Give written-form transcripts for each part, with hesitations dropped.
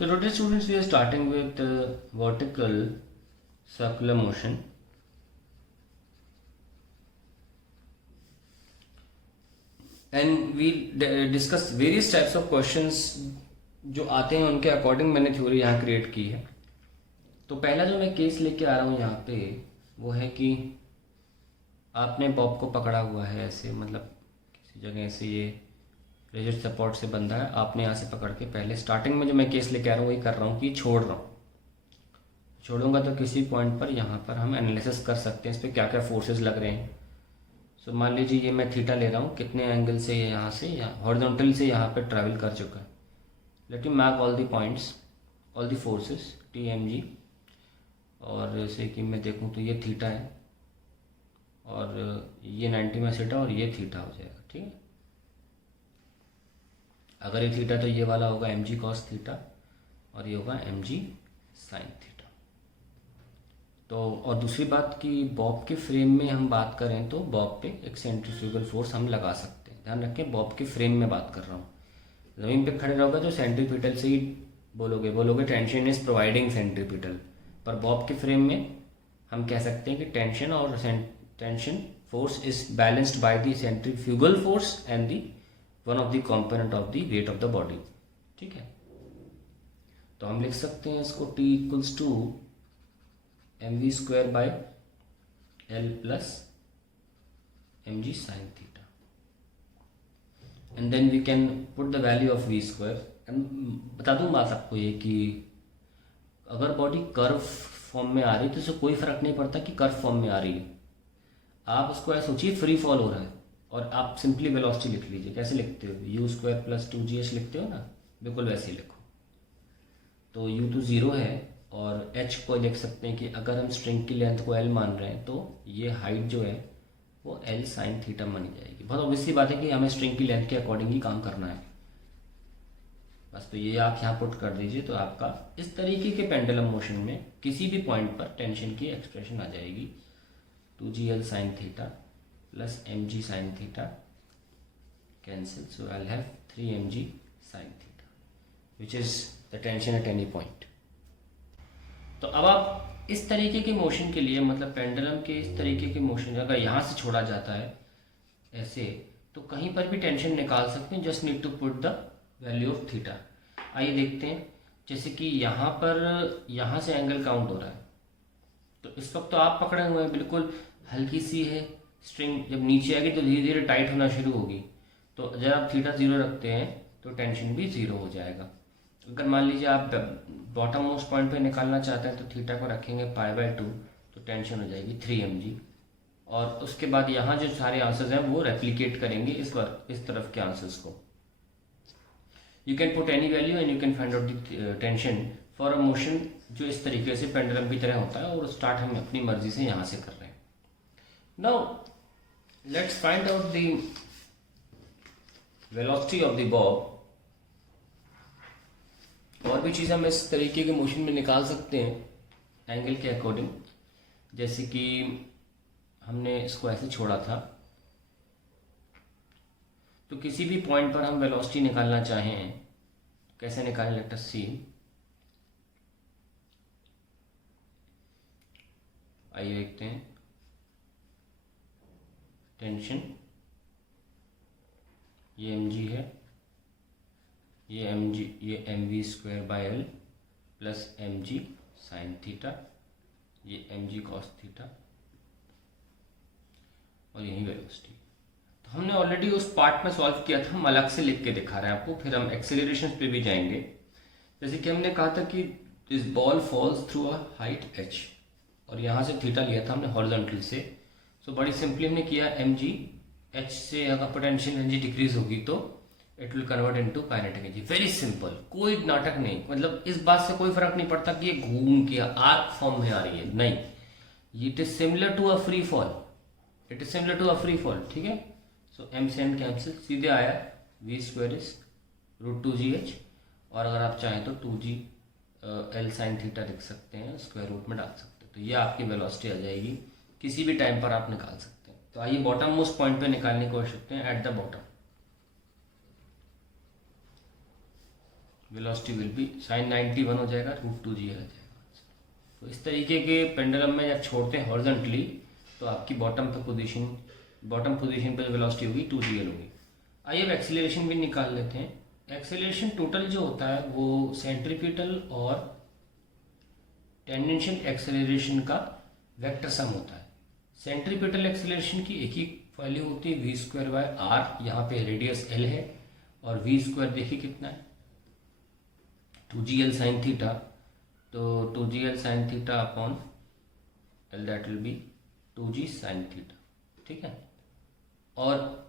So today students we are starting with vertical circular motion. And we discuss various types of questions जो आते हैं उनके according मैंने theory यहाँ create की है। तो पहला जो मैं केस लेके आ रहा हूँ यहाँ पे वो है कि आपने बॉब को पकड़ा हुआ है ऐसे, मतलब किसी जगह से ये रिजिड सपोर्ट से बंधा है, आपने यहाँ से पकड़ के पहले स्टार्टिंग में जो मैं केस लेके आ रहा हूँ वही कर रहा हूँ कि छोड़ रहा हूँ। छोड़ूंगा तो किसी पॉइंट पर यहाँ पर हम एनालिसिस कर सकते हैं इस पर क्या क्या फोर्सेस लग रहे हैं। सो मान लीजिए ये मैं थीटा ले रहा हूँ, कितने एंगल से ये यहाँ से हॉरिजॉन्टल से यहाँ पे ट्रैवल कर चुका है। Let me mark all the points, all the forces T M G. और जैसे कि मैं देखूँ तो ये थीटा है और ये 90 में थीटा और ये थीटा हो जाएगा, ठीक है। अगर ये थीटा तो ये वाला होगा एम जी कॉस थीटा और ये होगा एम जी साइन थीटा। तो और दूसरी बात कि बॉब के फ्रेम में हम बात करें तो बॉब पे एक सेंट्रीफ्यूगल फोर्स हम लगा सकते हैं। ध्यान रखें बॉब के फ्रेम में बात कर रहा हूँ। ज़मीन पे खड़े रहोगे तो सेंट्रीपिटल से ही बोलोगे टेंशन इज प्रोवाइडिंग सेंट्रीपिटल, पर बॉब के फ्रेम में हम कह सकते हैं कि टेंशन और tension force is balanced by the centrifugal force and the one of the component of the weight of the body, ठीक है। तो हम लिख सकते हैं इसको T equals to M V square by L plus M G sine theta and then we can put the value of we square. And बता दूं बात आपको ये कि अगर बॉडी कर्व फॉर्म में आ रही है तो इससे कोई फर्क नहीं पड़ता कि कर्व फॉर्म में आ रही है। आप उसको ऐसा सोचिए फ्री फॉल हो रहा है और आप सिंपली वेलोसिटी लिख लीजिए। कैसे लिखते हो? यू स्क्वायर प्लस 2gh लिखते हो ना, बिल्कुल वैसे ही लिखो। तो u तो 0 है और h को लिख सकते हैं कि अगर हम स्ट्रिंग की लेंथ को l मान रहे हैं तो ये हाइट जो है वो l साइन थीटा मानी जाएगी। बहुत ऑब्वियसली बात है कि हमें स्ट्रिंग की लेंथ के अकॉर्डिंग ही काम करना है बस। तो ये आप यहाँ पुट कर दीजिए तो आपका इस तरीके के पेंडुलम मोशन में किसी भी पॉइंट पर टेंशन की एक्सप्रेशन आ जाएगी 2gl sine theta plus mg sine theta cancel, so I have 3mg sine theta which is the tension at any point. तो अब आप इस तरीके के मोशन के लिए, मतलब पेंडुलम के इस तरीके के मोशन अगर यहाँ से छोड़ा जाता है ऐसे, तो कहीं पर भी टेंशन निकाल सकते हैं। Just need to put the value of theta. आइए देखते हैं, जैसे कि यहाँ पर यहाँ से एंगल काउंट हो रहा है तो इस वक्त तो आप पकड़े हुए हैं, बिल्कुल हल्की सी है स्ट्रिंग। जब नीचे आएगी तो धीरे धीरे टाइट होना शुरू होगी। तो जब आप थीटा 0 रखते हैं तो टेंशन भी 0 हो जाएगा। अगर मान लीजिए आप बॉटम मोस्ट पॉइंट पे निकालना चाहते हैं तो थीटा को रखेंगे π/2 तो टेंशन हो जाएगी 3mg। और उसके बाद यहाँ जो सारे आंसर्स हैं वो रेप्लिकेट करेंगे इस तरफ के आंसर्स को। You can put any value and you can find out the tension for a motion जो इस तरीके से पेंडुलम की तरह होता है। और स्टार्ट हम अपनी मर्जी से यहाँ से कर रहे हैं। Now let's find out the velocity of the Bob. और भी चीज़ें हम इस तरीके के मोशन में निकाल सकते हैं एंगल के अकॉर्डिंग। जैसे कि हमने इसको ऐसे छोड़ा था तो किसी भी पॉइंट पर हम वेलोसिटी निकालना चाहें, कैसे निकालें? लेट अस सी। आइए देखते हैं। टेंशन ये mg है, ये mg, ये mv square by L plus mg sine theta, ये mg कॉस थीटा और यही वेलोसिटी। तो हमने ऑलरेडी उस पार्ट में सॉल्व किया था, हम अलग से लिख के दिखा रहे हैं आपको। फिर हम एक्सेलरेशन पे भी जाएंगे। जैसे कि हमने कहा था कि this ball falls through a height h और यहाँ से थीटा लिया था हमने हॉरिजॉन्टल से। सो बड़ी सिंपली हमने किया mg, h से अगर पोटेंशियल एनर्जी डिक्रीज होगी तो it will convert into kinetic energy. Very simple, कोई नाटक नहीं। मतलब इस बात से कोई फर्क नहीं पड़ता कि ये घूम के आर्क फॉर्म में आ रही है, नहीं। It is similar to a free fall, it is similar to a free fall, ठीक है। सो m से n कैंसिल, सीधे आया v स्क्वायर इज √2gh। और अगर आप चाहें तो 2g l साइन थीटा लिख सकते हैं, स्क्वायर रूट में डाल सकते हैं। तो ये आपकी वेलोसिटी आ जाएगी, किसी भी टाइम पर आप निकाल सकते हैं। तो आइए बॉटम मोस्ट पॉइंट पे निकालने की कोशिश करते हैं, at the bottom. Velocity will be sine 91 हो जाएगा, √2gl आ जाएगा। तो इस तरीके के पेंडुलम में जब छोड़ते हैं हॉरिजॉन्टली तो आपकी बॉटम पोजीशन पे जो वेलोसिटी होगी 2gl होगी। आइए अब एक्सीलरेशन भी निकाल लेते हैं। एक्सीलरेशन टोटल जो होता है वो सेंट्रीपिटल और टेंजेंशियल एक्सेलरेशन का वेक्टर सम होता है। सेंट्रीपिटल एक्सेलरेशन की एक ही वैल्यू होती है v²/r, यहाँ पे रेडियस l है, और v² देखिए कितना है 2gl sin थीटा, तो 2gl sin theta upon l that will B 2g sin theta, ठीक है। और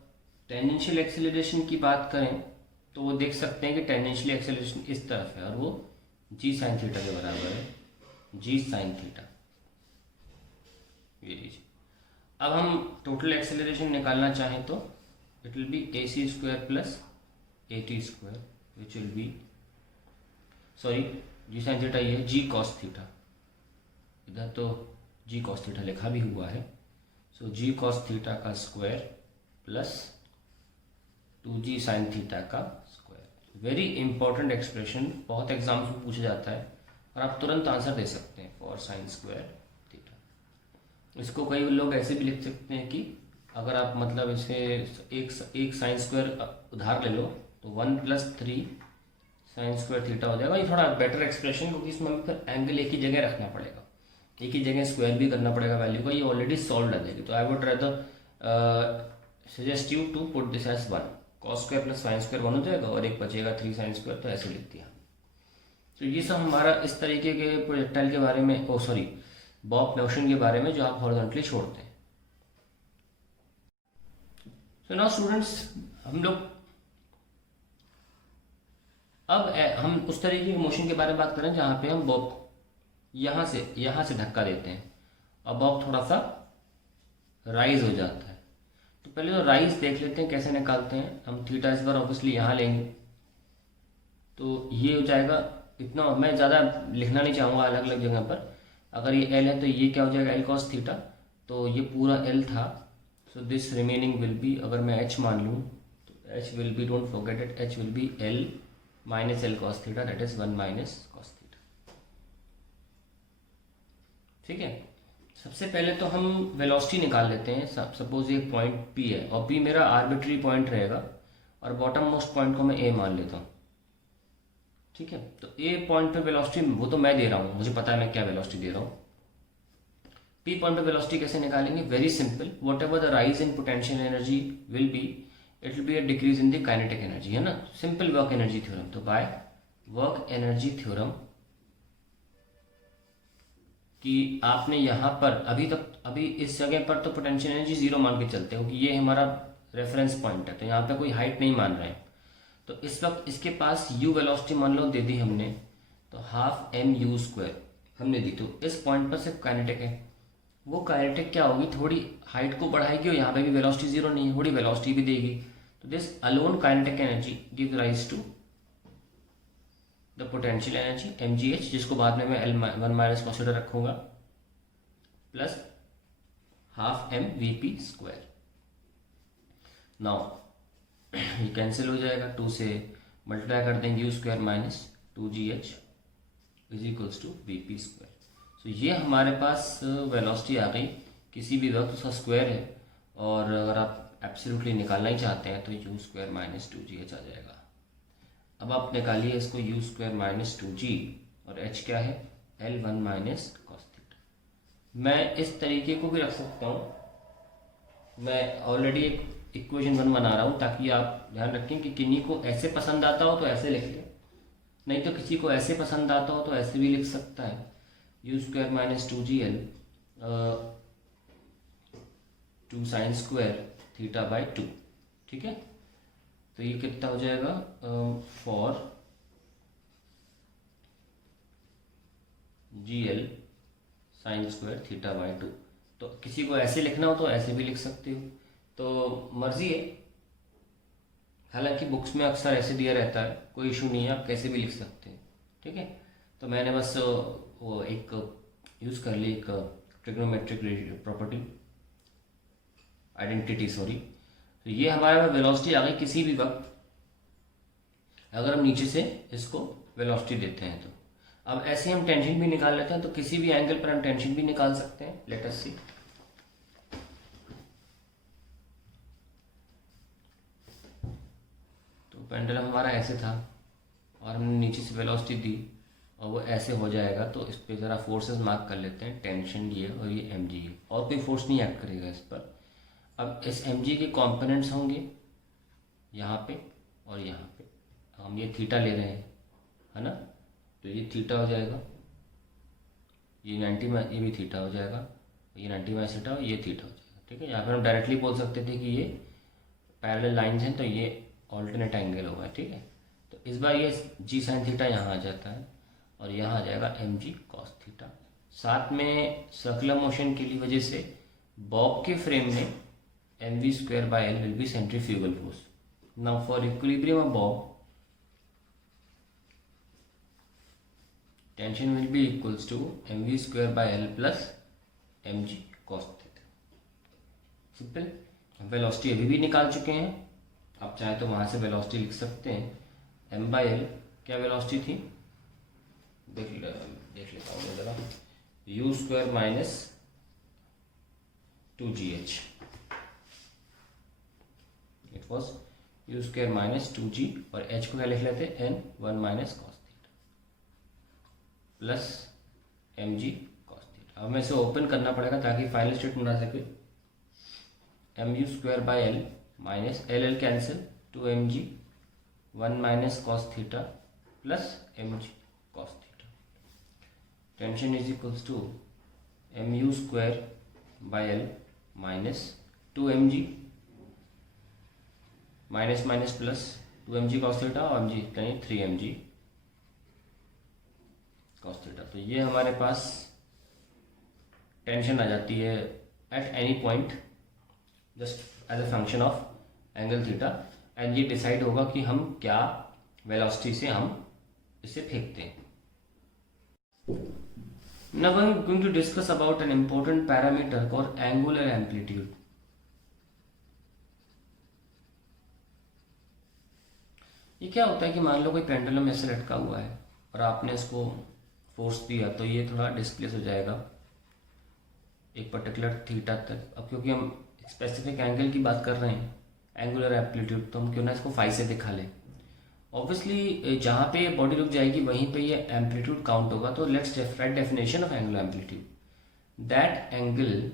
टेंजेंशियल एक्सेलरेशन की बात करें तो वो देख सकते हैं कि टेंजेंशियल एक्सेलरेशन इस तरफ है और वो g sin थीटा के बराबर है, g sin थीटा। ये लीजिए। अब हम टोटल एक्सेलरेशन निकालना चाहें तो it will be ac² plus at² which will be sorry g sin theta, ये है g cos थीटा, इधर तो g cos थीटा लिखा भी हुआ है, सो g cos थीटा का square plus 2g sin theta का स्क्वायर। वेरी इंपॉर्टेंट एक्सप्रेशन, बहुत एग्जाम्स में पूछा जाता है और आप तुरंत आंसर दे सकते हैं फॉर sin स्क्वायर थीटा। इसको कई लोग ऐसे भी लिख सकते हैं कि अगर आप मतलब इसे एक sin स्क्वायर उधार ले लो तो 1 + 3 sin स्क्वायर थीटा हो जाएगा। ये थोड़ा बेटर एक्सप्रेशन, क्योंकि इसमें हमें फिर एंगल एक ही जगह रखना पड़ेगा, एक ही जगह स्क्वायर भी करना पड़ेगा वैल्यू का, ये ऑलरेडी सॉल्व आ जाएगी। तो I would rather suggest you to put this as 1, cos² plus sin square 1 हो जाएगा और एक बचेगा 3 sin स्क्वायर, तो ऐसे लिख दिया। तो ये सब हमारा इस तरीके के प्रोजेक्टाइल के बारे में, बॉब मोशन के बारे में जो आप हॉरिजॉन्टली छोड़ते हैं। सो नाउ स्टूडेंट्स, हम उस तरीके के मोशन के बारे में बात करें जहां पे हम बॉब यहां से धक्का देते हैं और बॉब थोड़ा सा राइज हो जाता है। तो पहले तो राइज देख लेते हैं कैसे निकालते हैं। हम थीटा इस बार ऑब्वियसली यहाँ लेंगे, तो ये हो जाएगा इतना, मैं ज़्यादा लिखना नहीं चाहूँगा अलग अलग जगह पर। अगर ये l है तो ये क्या हो जाएगा l cos थीटा, तो ये पूरा l था, so this remaining will be, अगर मैं h मान लूँ तो h will be, don't forget it, h will be l minus l cos theta, that is 1 minus cos theta, ठीक है। सबसे पहले तो हम वेलोसिटी निकाल लेते हैं। सपोज ये पॉइंट P है और P मेरा आर्बिट्री पॉइंट रहेगा और बॉटम मोस्ट पॉइंट को मैं A मान लेता हूँ, ठीक है। तो A पॉइंट पे वेलोसिटी वो तो मैं दे रहा हूँ, मुझे पता है मैं क्या वेलोसिटी दे रहा हूँ। P पॉइंट पे वेलोसिटी कैसे निकालेंगे? Very simple, what ever the rise in potential energy will be, it will be a decrease in the kinetic energy, है ना, सिंपल वर्क एनर्जी थ्योरम। तो बाय वर्क एनर्जी थ्योरम कि आपने यहाँ पर अभी इस जगह पर तो पोटेंशियल एनर्जी 0 मान के चलते हैं, क्योंकि ये हमारा रेफरेंस पॉइंट है, तो यहाँ पे कोई हाइट नहीं मान रहे हैं। तो इस वक्त इसके पास u वेलोसिटी मान लो दे दी हमने, तो ½ mu² हमने दी, तो इस पॉइंट पर सिर्फ काइनेटिक है। वो काइनेटिक क्या होगी, थोड़ी हाइट को बढ़ाएगी और यहाँ पे भी वेलोसिटी 0 नहीं है, थोड़ी वेलोसिटी भी देगी। तो this alone kinetic energy give rise to the potential energy mgh, जिसको बाद में मैं L1 माइनस cos थीटा रखूंगा, प्लस ½ mvp²। नाउ ये कैंसिल हो जाएगा, 2 से मल्टीप्लाई कर देंगे u² minus 2gh is equals to vp²। So ये हमारे पास वेलोसिटी आ गई, किसी भी वक्त उसका स्क्वायर है, और अगर आप एब्सोल्युटली निकालना ही चाहते हैं तो u² माइनस 2gh आ जाएगा। अब आप निकालिए इसको, u² माइनस 2g और h क्या है, L1 माइनस cos थीटा। मैं इस तरीके को भी रख सकता हूँ, मैं ऑलरेडी एक इक्वेशन 1 बना रहा हूँ ताकि आप ध्यान रखें कि किन्हीं को ऐसे पसंद आता हो तो ऐसे लिख लें, नहीं तो किसी को ऐसे पसंद आता हो तो ऐसे भी लिख सकता है, u² minus 2gl 2 sin square theta by 2, ठीक है। तो ये कितना हो जाएगा, for gl sin square theta by 2। तो किसी को ऐसे लिखना हो तो ऐसे भी लिख सकते हो, तो मर्जी है। हालांकि बुक्स में अक्सर ऐसे दिया रहता है, कोई इशू नहीं है, आप कैसे भी लिख सकते हैं, ठीक है। तो मैंने बस वो एक यूज़ कर ली, एक ट्रिग्नोमेट्रिक प्रॉपर्टी आइडेंटिटी, सॉरी। तो ये हमारे पास वेलोसिटी आ गई किसी भी वक्त अगर हम नीचे से इसको वेलोसिटी देते हैं तो। अब ऐसे हम टेंशन भी निकाल लेते हैं, तो किसी भी एंगल पर हम टेंशन भी निकाल सकते हैं। लेट अस सी। तो पेंडुलम हमारा ऐसे था और हमने नीचे से वेलोसिटी दी और वो ऐसे हो जाएगा, तो इस पर ज़रा फोर्सेस मार्क कर लेते हैं। टेंशन ये और ये एम जी, और कोई फोर्स नहीं एक्ट करेगा इस पर। अब इस एम जी के कॉम्पोनेंट्स होंगे यहाँ पे और यहाँ पे। हम ये थीटा ले रहे हैं, है ना, तो ये थीटा हो जाएगा, ये 90 में, ये भी थीटा हो जाएगा, ये 90 माइनस थीटा और ये थीटा हो जाएगा। ठीक है, यहाँ पर हम डायरेक्टली बोल सकते थे कि ये पैरेलल लाइंस हैं, तो ये ऑल्टरनेट एंगल होगा। ठीक है, तो इस बार ये जी साइन थीटा यहाँ आ जाता है और यहाँ आ जाएगा एम जी कॉस थीटा। साथ में सर्कुलर मोशन की वजह से बॉब के फ्रेम में M V square by L will be centrifugal force. Now for equilibrium of bob, tension will be equals to M V square by L plus M G cos theta. Simple. Velocity अभी भी निकाल चुके हैं, आप चाहे तो वहां से वेलोसिटी लिख सकते हैं। एम बाय एल क्या वेलोसिटी थी, देख लेता हूँ जरा, you square minus 2gh, it was you square minus 2g, और h को क्या लिख लेते हैं, n 1 minus cos theta plus M G cos theta. अब हमें इसे ओपन करना पड़ेगा ताकि फाइनल स्टेटमेंट आ सके। M U square by L minus L L cancel, 2mg 1 minus cos theta plus M G cos theta. Tension is equals to M U square by L minus 2mg minus minus plus 2mg cos theta और mg यानी 3mg cos theta. तो ये हमारे पास tension आ जाती है at any point just as a function of angle theta, and ये decide होगा कि हम क्या वेलोसिटी से हम इसे फेंकते हैं। Now we are going to discuss about an important parameter called angular amplitude. ये क्या होता है कि मान लो कोई पेंडुलम ऐसे लटका हुआ है और आपने इसको फोर्स दिया, तो ये थोड़ा डिस्प्लेस हो जाएगा एक पर्टिकुलर थीटा तक। अब क्योंकि हम स्पेसिफिक एंगल की बात कर रहे हैं, एंगुलर एम्पलीट्यूड, तो हम क्यों ना इसको फाई से दिखा लें। ऑब्वियसली जहाँ पे बॉडी रुक जाएगी वहीं पे ये एम्पलीट्यूड काउंट होगा। तो let's write definition of angular amplitude, that angle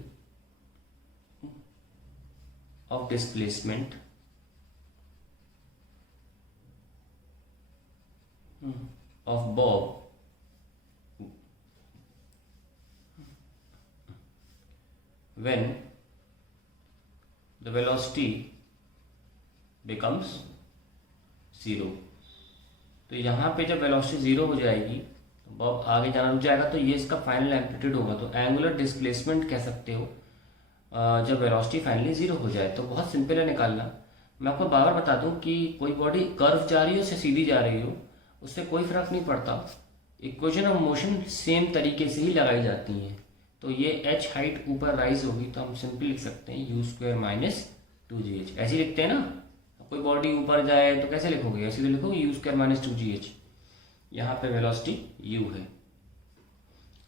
of displacement of bob when the velocity becomes 0। तो यहाँ पे जब वेलोसिटी 0 हो जाएगी तो बॉब आगे जाना रुक जाएगा, तो ये इसका फाइनल एम्पलीट्यूड होगा। तो एंगुलर डिस्प्लेसमेंट कह सकते हो जब वेलोसिटी फाइनली 0 हो जाए। तो बहुत सिंपल है निकालना। मैं आपको बार बार बता दूं कि कोई बॉडी कर्व जा रही हो से सीधी जा रही हो, उससे कोई फर्क नहीं पड़ता, इक्वेशन ऑफ मोशन सेम तरीके से ही लगाई जाती हैं। तो ये h हाइट ऊपर राइज होगी तो हम सिंपली लिख सकते हैं यू स्क्वायर माइनस 2gh। ऐसे लिखते हैं ना, कोई बॉडी ऊपर जाए तो कैसे लिखोगे, ऐसे तो लिखोगे यू स्क्वायर माइनस 2gh। यहाँ पे वेलोसिटी u है।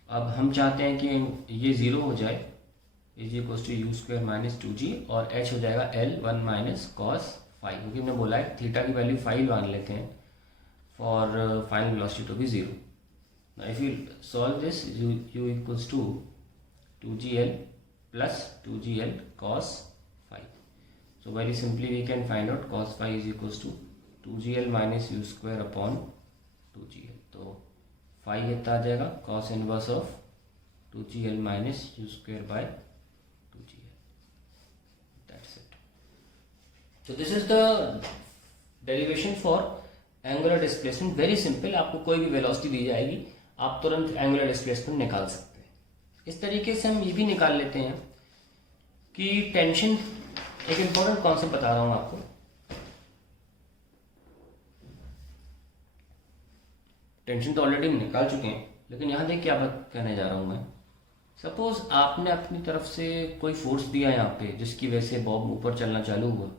अब हम चाहते हैं कि ये 0 हो जाए, is equals to U square minus 2g, और h हो जाएगा l 1 माइनस कॉस फाई, क्योंकि हमने बोला है थीटा की वैल्यू 5 मान लेते हैं for final velocity to be 0. Now if you solve this, u equals to 2gl plus 2gl cos phi. So very simply we can find out cos phi is equals to 2gl minus u square upon 2gl. तो phi कितना आ जाएगा, cos inverse of 2gl minus u square by 2gl. That's it. So this is the derivation for angular displacement. Very simple, आपको कोई भी velocity दी जाएगी आप तुरंत angular displacement निकाल सकते हैं। इस तरीके से हम ये भी निकाल लेते हैं कि टेंशन, एक इंपॉर्टेंट कॉन्सेप्ट बता रहा हूं आपको। टेंशन तो ऑलरेडी हम निकाल चुके हैं, लेकिन यहां देख क्या बात कहने जा रहा हूं मैं। सपोज आपने अपनी तरफ से कोई फोर्स दिया यहाँ पे जिसकी वजह से बॉब ऊपर चलना चालू हुआ,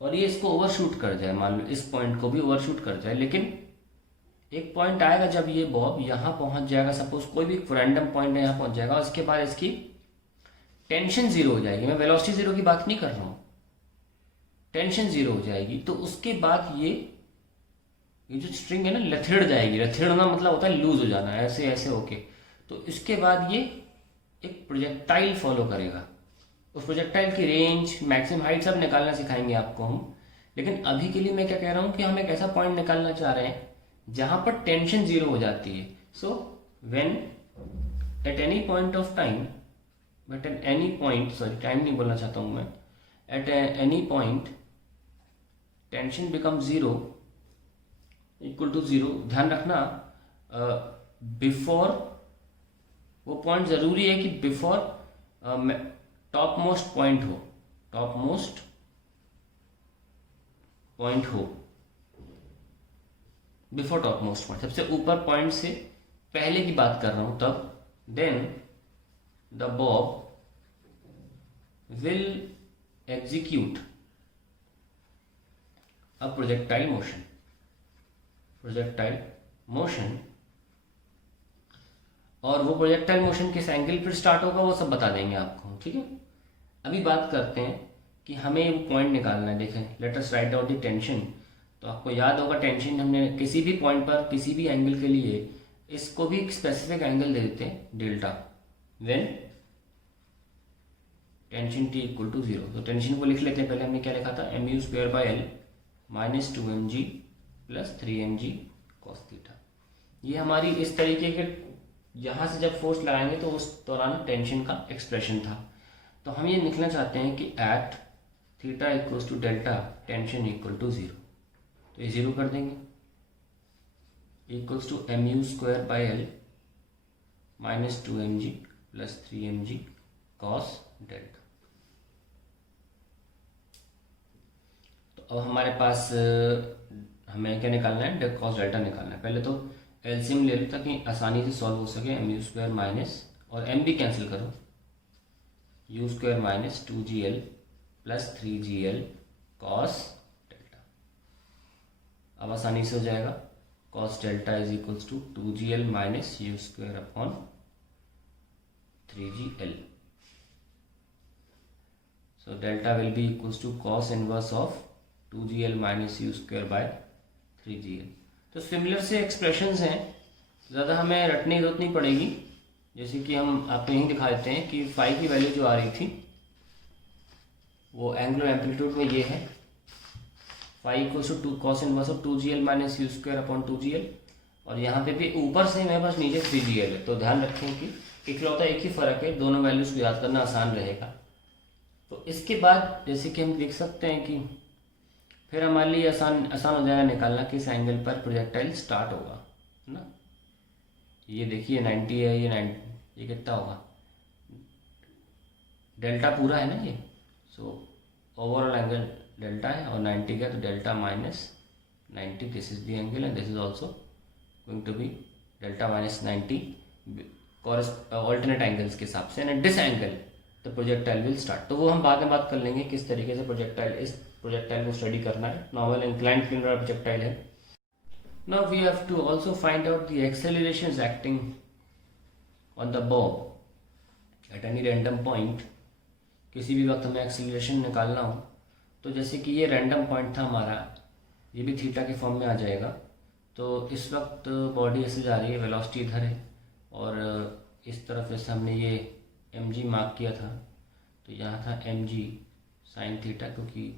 और ये इसको ओवरशूट कर जाए, मान लो इस पॉइंट को भी ओवरशूट कर जाए, लेकिन एक पॉइंट आएगा जब ये बॉब यहाँ पहुंच जाएगा, सपोज कोई भी रैंडम पॉइंट है यहाँ पहुंच जाएगा, उसके बाद इसकी टेंशन जीरो हो जाएगी। मैं वेलोसिटी जीरो की बात नहीं कर रहा हूँ, टेंशन जीरो हो जाएगी। तो उसके बाद ये जो स्ट्रिंग है ना लथड़ जाएगी। लथड़ना मतलब होता है लूज हो जाना, ऐसे ऐसे होके। तो इसके बाद ये एक प्रोजेक्टाइल फॉलो करेगा। उस प्रोजेक्टाइल की रेंज, मैक्सिमम हाइट सब निकालना सिखाएंगे आपको हम, लेकिन अभी के लिए मैं क्या कह रहा हूँ कि हम एक ऐसा पॉइंट निकालना चाह रहे हैं जहां पर टेंशन जीरो हो जाती है। So when at any point of time, but at any point, sorry time नहीं बोलना चाहता हूं मैं, at any point tension become zero, equal to zero. ध्यान रखना बिफोर, वो पॉइंट जरूरी है कि बिफोर टॉप मोस्ट पॉइंट हो, टॉप मोस्ट पॉइंट हो, बिफोर टॉप मोस्ट पॉइंट, सबसे ऊपर पॉइंट से पहले की बात कर रहा हूं तब। Then the bob will execute a projectile motion, projectile motion. और वो प्रोजेक्टाइल मोशन किस एंगल पर स्टार्ट होगा वो सब बता देंगे आपको, ठीक है। अभी बात करते हैं कि हमें वो पॉइंट निकालना है। देखें, let us right out the tension. तो आपको याद होगा टेंशन हमने किसी भी पॉइंट पर किसी भी एंगल के लिए इसको भी एक स्पेसिफिक एंगल दे देते हैं delta, when tension T equal to zero. तो टेंशन को लिख लेते हैं। पहले हमने क्या लिखा था, M U square by L minus 2mg plus 3mg cos theta. ये हमारी इस तरीके के, यहाँ से जब फोर्स लगाएंगे तो उस दौरान टेंशन का एक्सप्रेशन था। तो हम ये लिखना चाहते हैं कि at theta equals to delta tension equal to zero. तो ये जीरो कर देंगे, equals to M U square by L minus 2mg plus 3mg cos delta. तो अब हमारे पास हमें क्या निकालना है, कॉस डेल्टा निकालना है। पहले तो एलसीएम ले लो ताकि आसानी से सॉल्व हो सके। एम यू स्क्वायर माइनस, और एम भी कैंसिल करो, U square minus 2gl plus 3gl cos delta. अब आसानी से हो जाएगा, cos delta is equals to 2gl minus U square upon 3gl। So delta will be equals to cos inverse of 2gl minus U square by 3gl। तो similar से expressions हैं, ज़्यादा हमें रटने की जरूरत नहीं पड़ेगी। जैसे कि हम आपको यहीं दिखा देते हैं कि फाई की वैल्यू जो आ रही थी वो एंगुलर एम्पलीट्यूड में ये है, phi equals to 2 cos inverse of 2gl minus U square upon 2gl। और यहाँ पे भी ऊपर से मेरे पास नीचे 3gl है। तो ध्यान रखें कि इकलौता एक ही फ़र्क है, दोनों वैल्यूज़ को याद करना आसान रहेगा। तो इसके बाद जैसे कि हम देख सकते हैं कि फिर हमारे लिए आसान हो जाएगा निकालना किस एंगल पर प्रोजेक्टाइल स्टार्ट होगा, है ना। ये देखिए 90 है, ये 90, ये कितना होगा, डेल्टा पूरा है ना ये। सो ओवरऑल एंगल डेल्टा है और 90 का, तो delta minus 90, this is the angle and this is also going to be delta minus 90 alternate angles के हिसाब से। And this angle the projectile will start. तो वो हम बाद में बात कर लेंगे किस तरीके से इस प्रोजेक्टाइल को स्टडी करना है। नॉर्मल इंक्लाइंड प्लेन प्रोजेक्टाइल है। Now we have to also find out the accelerations acting on the bob at any random point। किसी भी वक्त हमें एक्सेलरेशन निकालना हो तो जैसे कि ये रैंडम पॉइंट था हमारा, ये भी थीटा के फॉर्म में आ जाएगा। तो इस वक्त बॉडी ऐसे जा रही है, वेलोसिटी इधर है और इस तरफ जैसे हमने ये mg मार्क किया था तो यहाँ था mg साइन थीटा, क्योंकि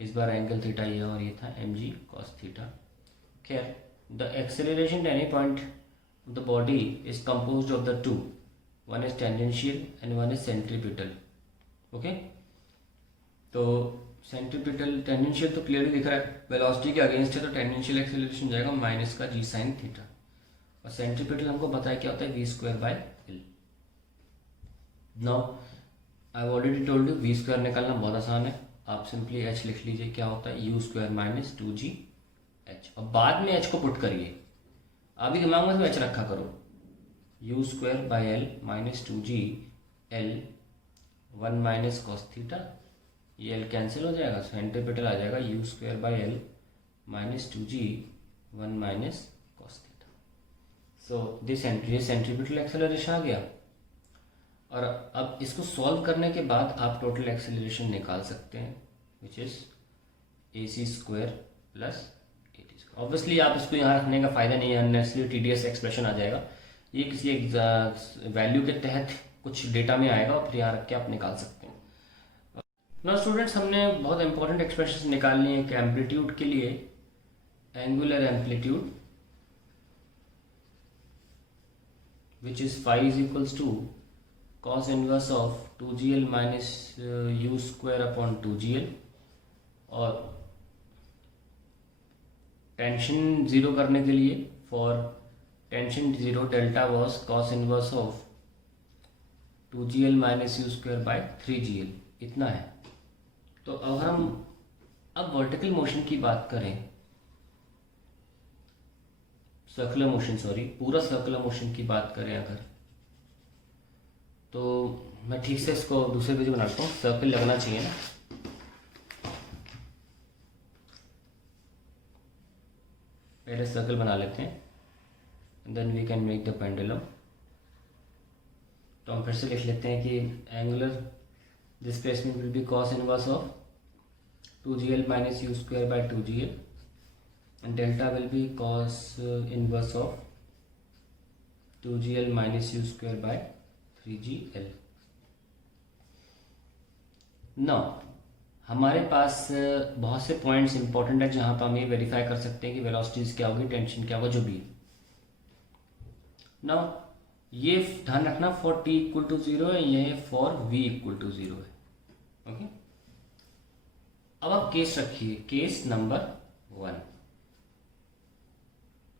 इस बार एंगल थीटा ये और ये था mg cos थीटा। खैर, the acceleration at any point of the body is composed of the two, one is tangential and one is centripetal. Okay, तो सेंट्रीपिटल, टेंजेंशियल तो clearly दिख रहा है, वेलोसिटी के अगेंस्ट है, तो टेंजेंशियल एक्सेलरेशन जाएगा माइनस का g साइन थीटा। और सेंट्रीपिटल हमको पता है क्या होता है, v square by L. Now I have already told you, v square निकालना बहुत आसान है। आप सिंपली h लिख लीजिए, क्या होता है u square minus 2g h, और बाद में h को पुट करिए। अभी दिमाग में तो h रखा करो, u square by L minus 2g l 1 minus cos theta ये एल कैंसिल हो जाएगा, सेंटीमीटर आ जाएगा u square by L minus 2g 1 minus cos theta. So this centripetal acceleration आ गया। और अब इसको सॉल्व करने के बाद आप टोटल एक्सेलरेशन निकाल सकते हैं, which is AC square plus AT square. Obviously आप इसको यहाँ रखने का फायदा नहीं है, अननेसेसरी टीडीएस एक्सप्रेशन आ जाएगा। ये किसी एक वैल्यू के तहत कुछ डेटा में आएगा और फिर यहाँ रख के आप निकाल सकते हैं। ना स्टूडेंट्स, हमने बहुत इंपॉर्टेंट एक्सप्रेशन निकालनी है कि एम्पलीट्यूड के लिए angular amplitude which is phi is equals to cos inverse of 2gl minus U square upon 2gl, और टेंशन जीरो करने के लिए for tension zero delta was cos inverse of 2gl minus U square by 3gl, इतना है। तो अगर हम अब वर्टिकल मोशन की बात करें, सर्कुलर मोशन, सॉरी पूरा सर्कुलर मोशन की बात करें अगर, तो मैं ठीक से इसको दूसरे पेज बनाता हूँ, सर्कल लगना चाहिए ना। पहले सर्कल बना लेते हैं, then we can make the pendulum. तो हम फिर से लिख लेते हैं कि angular displacement will be cos inverse of 2gl minus U square by 2gl and delta will be cos inverse of 2gl minus U square by 3gl। Now हमारे पास बहुत से पॉइंट्स इंपॉर्टेंट है जहां पर हम ये वेरीफाई कर सकते हैं कि वेलोसिटीज क्या होगी, टेंशन क्या होगा, जो भी। नाउ ये ध्यान रखना, फॉर t इक्वल टू 0 है, ये फॉर v इक्वल टू 0 है। ओके, अब आप केस रखिए, केस नंबर 1।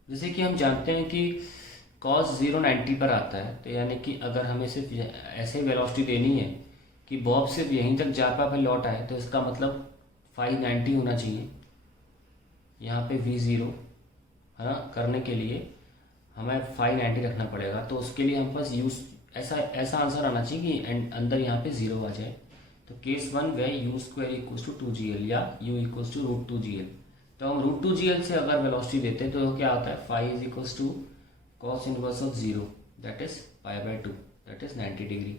जैसे कि हम जानते हैं कि cos 0 90 पर आता है, तो यानी कि अगर हमें सिर्फ ऐसे वेलोसिटी देनी है कि बॉब सिर्फ यहीं तक जा पा फिर लौट आए, तो इसका मतलब फाई 90 होना चाहिए। यहाँ पे v0 है ना, करने के लिए हमें फाई 90 रखना पड़ेगा। तो उसके लिए हम पास यूज ऐसा आंसर आना चाहिए कि अंदर यहाँ पे 0 आ जाए। तो case 1 way U square equals to 2gl या u इक्वल्स टू √2gl। तो हम √2gl से अगर वेलोसिटी देते हैं तो क्या आता है, phi is equals to cos inverse of 0 that is π/2 that is 90 degree.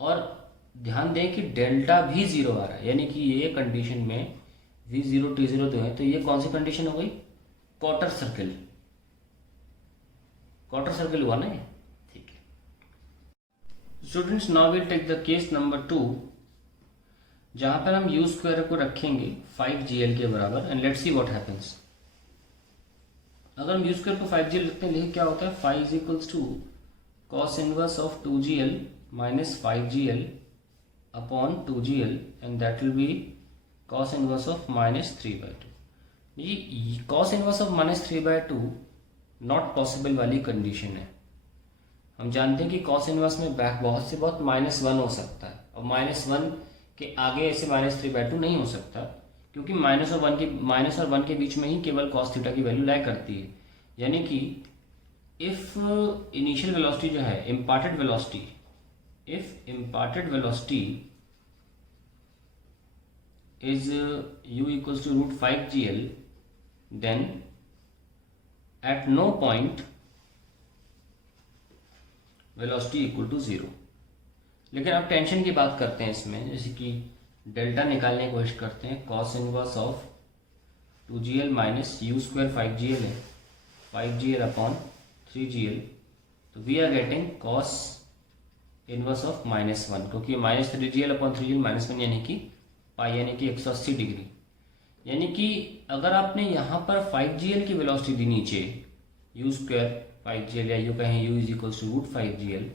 और ध्यान दें कि डेल्टा भी 0 आ रहा है, यानी कि ये कंडीशन में v0 t0 तो है, तो ये कौन सी कंडीशन हो गई, क्वार्टर सर्कल, क्वार्टर सर्कल हुआ ना ये। ठीक है students, now will take the case number 2 जहां पर हम यू स्क्वायर को रखेंगे 5gl के बराबर and let's see what happens. अगर हम यू स्क्वायर को 5gl रखते हैं, देखिए क्या होता है, phi is equals to cos inverse of 2gl minus 5gl upon 2gl and that will be cos inverse of minus 3/2। ये cos inverse of minus 3/2 not possible वाली कंडीशन है। हम जानते हैं कि cos इनवर्स में बहुत से बहुत -1 हो सकता है, और -1 के आगे ऐसे -3/2 नहीं हो सकता, क्योंकि माइनस और 1 के बीच में ही केवल cos थीटा की वैल्यू लाई करती है। यानी कि इफ इनिशियल वेलोसिटी जो है, imparted velocity, if imparted velocity is u equals to √5gl, then at no point velocity equal to 0। लेकिन अब टेंशन की बात करते हैं इसमें, जैसे कि डेल्टा निकालने की कोशिश करते हैं, cos inverse of 2gl minus U square 5gl है, 5gl अपॉन 3gl, तो we are getting cos inverse of -1, क्योंकि -3gl अपॉन 3gl -1 यानी कि पाई, यानी कि 180 डिग्री। यानी कि अगर आपने यहाँ पर 5gl की वेलोसिटी दी नीचे, यू स्क्वायर 5gl या यू कहें u is equals to √5gl,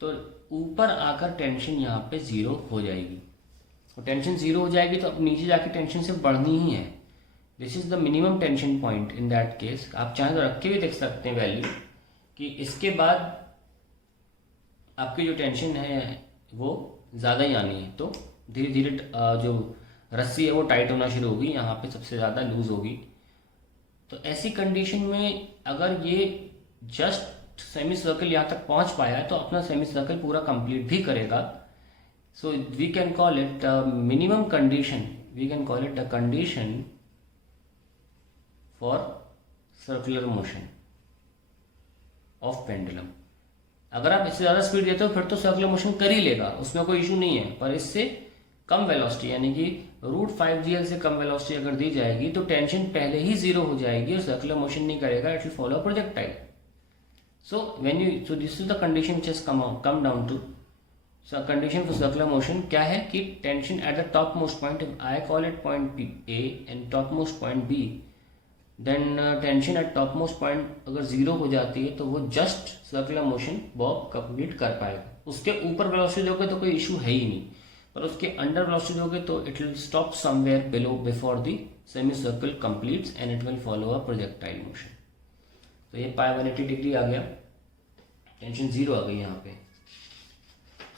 तो ऊपर आकर टेंशन यहाँ पे 0 हो जाएगी। और टेंशन 0 हो जाएगी तो अब नीचे जाके टेंशन से बढ़नी ही है। This is the minimum tension point in that case. आप चाहें तो रख के भी देख सकते हैं वैल्यू, कि इसके बाद आपकी जो टेंशन है वो ज़्यादा ही आनी है, तो धीरे धीरे जो रस्सी है वो टाइट होना शुरू होगी, यहाँ पे सबसे ज़्यादा लूज होगी। तो ऐसी कंडीशन में अगर ये जस्ट सेमी सर्कल यहाँ तक पहुँच पाया है तो अपना सेमी सर्कल पूरा कंप्लीट भी करेगा। So we can call it a minimum condition. We can call it a condition for circular motion of pendulum. अगर आप इससे ज़्यादा स्पीड देते हो फिर तो सर्कुलर मोशन कर ही लेगा, उसमें कोई इशू नहीं है. पर इससे कम वेलोसिटी यानी कि √5gl से कम वेलोसिटी अगर दी जाएगी तो टेंशन पहले ही जीरो हो जाएगी और सर्कुलर मोशन नहीं करेगा. It will follow projectile. So this is the condition which has come down to condition for circular motion. क्या है कि tension at the top most point, I call it point A and top most point B, then tension at top most point अगर जीरो हो जाती है तो वो just circular motion bob complete कर पाएगा. उसके ऊपर वेलोसिटी दोगे तो कोई इशू है ही नहीं, पर उसके अंडर वेलोसिटी दोगे तो it will stop somewhere below before the semi circle completes and it will follow a projectile motion. तो ये पाई 180 डिग्री आ गया, टेंशन जीरो आ गई यहाँ पे.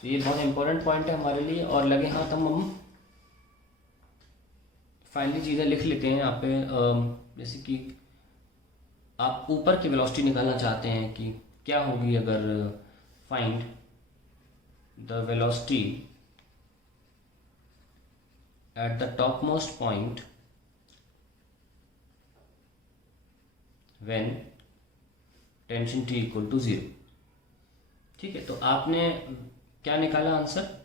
तो ये बहुत इंपॉर्टेंट पॉइंट है हमारे लिए. और लगे हाथ हम फाइनली चीज़ें लिख लेते हैं यहाँ पे. जैसे कि आप ऊपर की वेलोसिटी निकालना चाहते हैं कि क्या होगी अगर find the velocity at the top most point when tension T equal to 0. ठीक है, तो आपने क्या निकाला आंसर?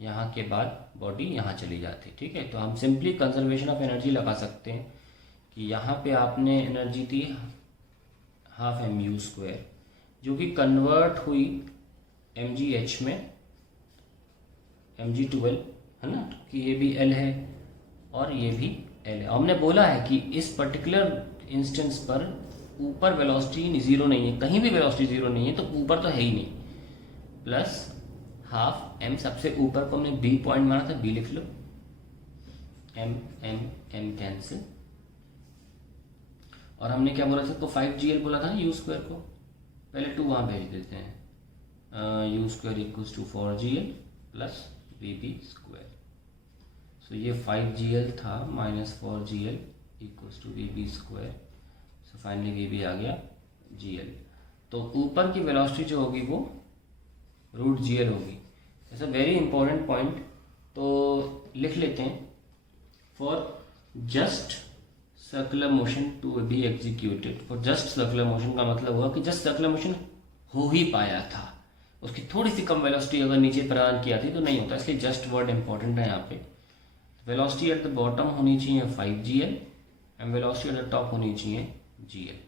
यहाँ के बाद बॉडी यहाँ चली जाती. ठीक है, तो हम सिंपली कंजर्वेशन ऑफ एनर्जी लगा सकते हैं कि यहाँ पे आपने एनर्जी थी ½ mU² जो कि कन्वर्ट हुई mgh में mg12 है ना, कि ये भी L है और ये भी L है. हमने बोला है कि इस पर्टिकुलर इंस्टेंस पर ऊपर वेलोसिटी जीरो नहीं है, कहीं भी वेलोसिटी जीरो नहीं है, तो ऊपर तो है ही नहीं. प्लस ½ m, सबसे ऊपर को हमने B पॉइंट माना था, B लिख लो. m cancel. और हमने क्या बोला था, तो 5gl बोला था ना U² को. पहले 2 वहाँ भेज देते हैं. U² equals to 4gl plus VB². सो ये 5gl था minus 4gl equals to VB². So finally VB आ गया gl. तो ऊपर की वेलोसिटी जो होगी वो √gl होगी. ऐसा वेरी इंपॉर्टेंट पॉइंट. तो लिख लेते हैं, for just circular motion to be executed. For just circular motion का मतलब हुआ कि जस्ट सर्कुलर मोशन हो ही पाया था, उसकी थोड़ी सी कम वेलोसिटी अगर नीचे प्रदान किया थी तो नहीं होता, इसलिए जस्ट वर्ड इंपॉर्टेंट है यहाँ पे. वेलोसिटी एट द बॉटम होनी चाहिए 5gl and velocity at the top होनी चाहिए gl.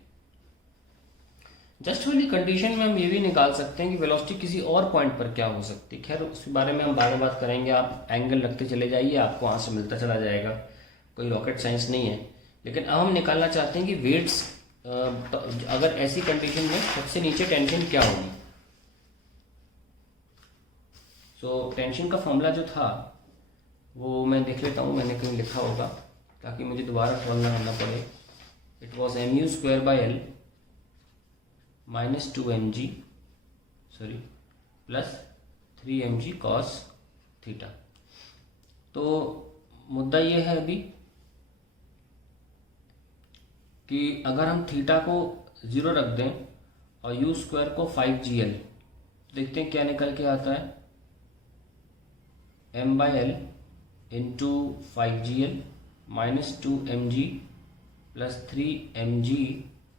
जस्ट वाली कंडीशन में हम ये भी निकाल सकते हैं कि वेलोसिटी किसी और पॉइंट पर क्या हो सकती है. खैर उसके बारे में हम बाद में बात करेंगे. आप एंगल रखते चले जाइए, आपको आंसर मिलता चला जाएगा, कोई रॉकेट साइंस नहीं है. लेकिन अब हम निकालना चाहते हैं कि वेट्स अगर ऐसी कंडीशन में सबसे नीचे टेंशन क्या होगी. सो टेंशन का फॉर्मूला जो था वो मैं देख लेता हूँ, मैंने कहीं लिखा होगा ताकि मुझे दोबारा फॉर्मूला करना पड़े. It was mu²/L minus 2mg plus 3mg cos theta. तो मुद्दा ये है अभी कि अगर हम थीटा को 0 रख दें और U² को 5gl, देखते हैं क्या निकल के आता है. m/L into 5gl minus 2mg plus 3mg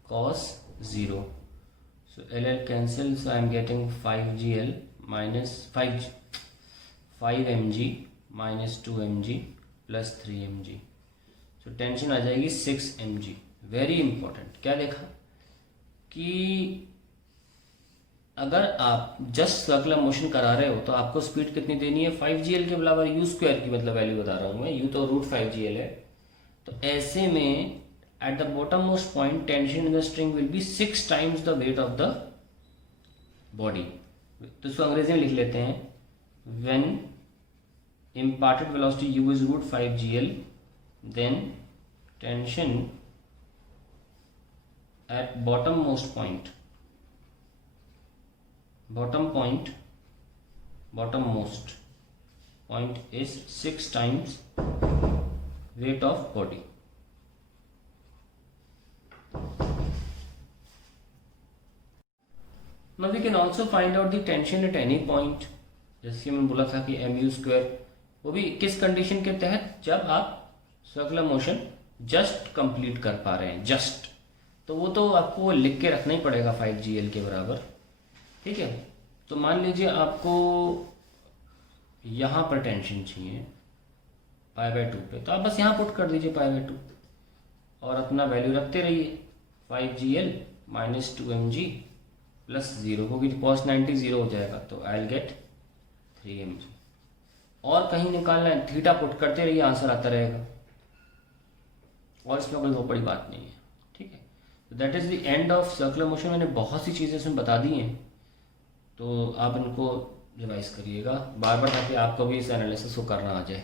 cos 0. So LL cancels, so I am getting 5gl minus 5mg minus 2mg plus 3mg. So tension आ जाएगी 6mg. Very important. क्या देखा कि अगर आप जस्ट सर्कुलर मोशन करा रहे हो तो आपको स्पीड कितनी देनी है, 5gl के बराबर U² की मतलब वैल्यू बता रहा हूँ मैं. U तो √5gl है. तो ऐसे में at the bottommost point tension in the string will be 6 times the weight of the body. तो इसको अंग्रेजी में लिख लेते हैं. when imparted velocity u is √5gl then tension at bottommost point bottommost point is 6 times weight of body. Now we can also find out the tension at any point, जैसे कि मैंने बोला था कि mu², वो भी किस कंडीशन के तहत, जब आप सर्कुलर मोशन जस्ट कंप्लीट कर पा रहे हैं, जस्ट, तो वो तो आपको लिख के रखना ही पड़ेगा 5gl के बराबर, ठीक है। तो मान लीजिए आपको यहाँ पर टेंशन चाहिए π/2 पे, तो आप बस यहाँ पुट कर दीजिए π/2 और अपना वैल्यू रखते रहिए, 5gl - 2mg + 0, क्योंकि cos 90 0 हो जाएगा, तो आई विल गेट 3mg। और कहीं निकालना है, थीटा पुट करते रहिए, आंसर आता रहेगा, और इसमें कोई बहुत बड़ी बात नहीं है, ठीक है। तो that is the end of circular motion. मैंने बहुत सी चीज़ें इसमें बता दी हैं, तो आप इनको रिवाइज करिएगा बार बार, ताकि आपको भी इस एनालिसिस को करना आ जाए।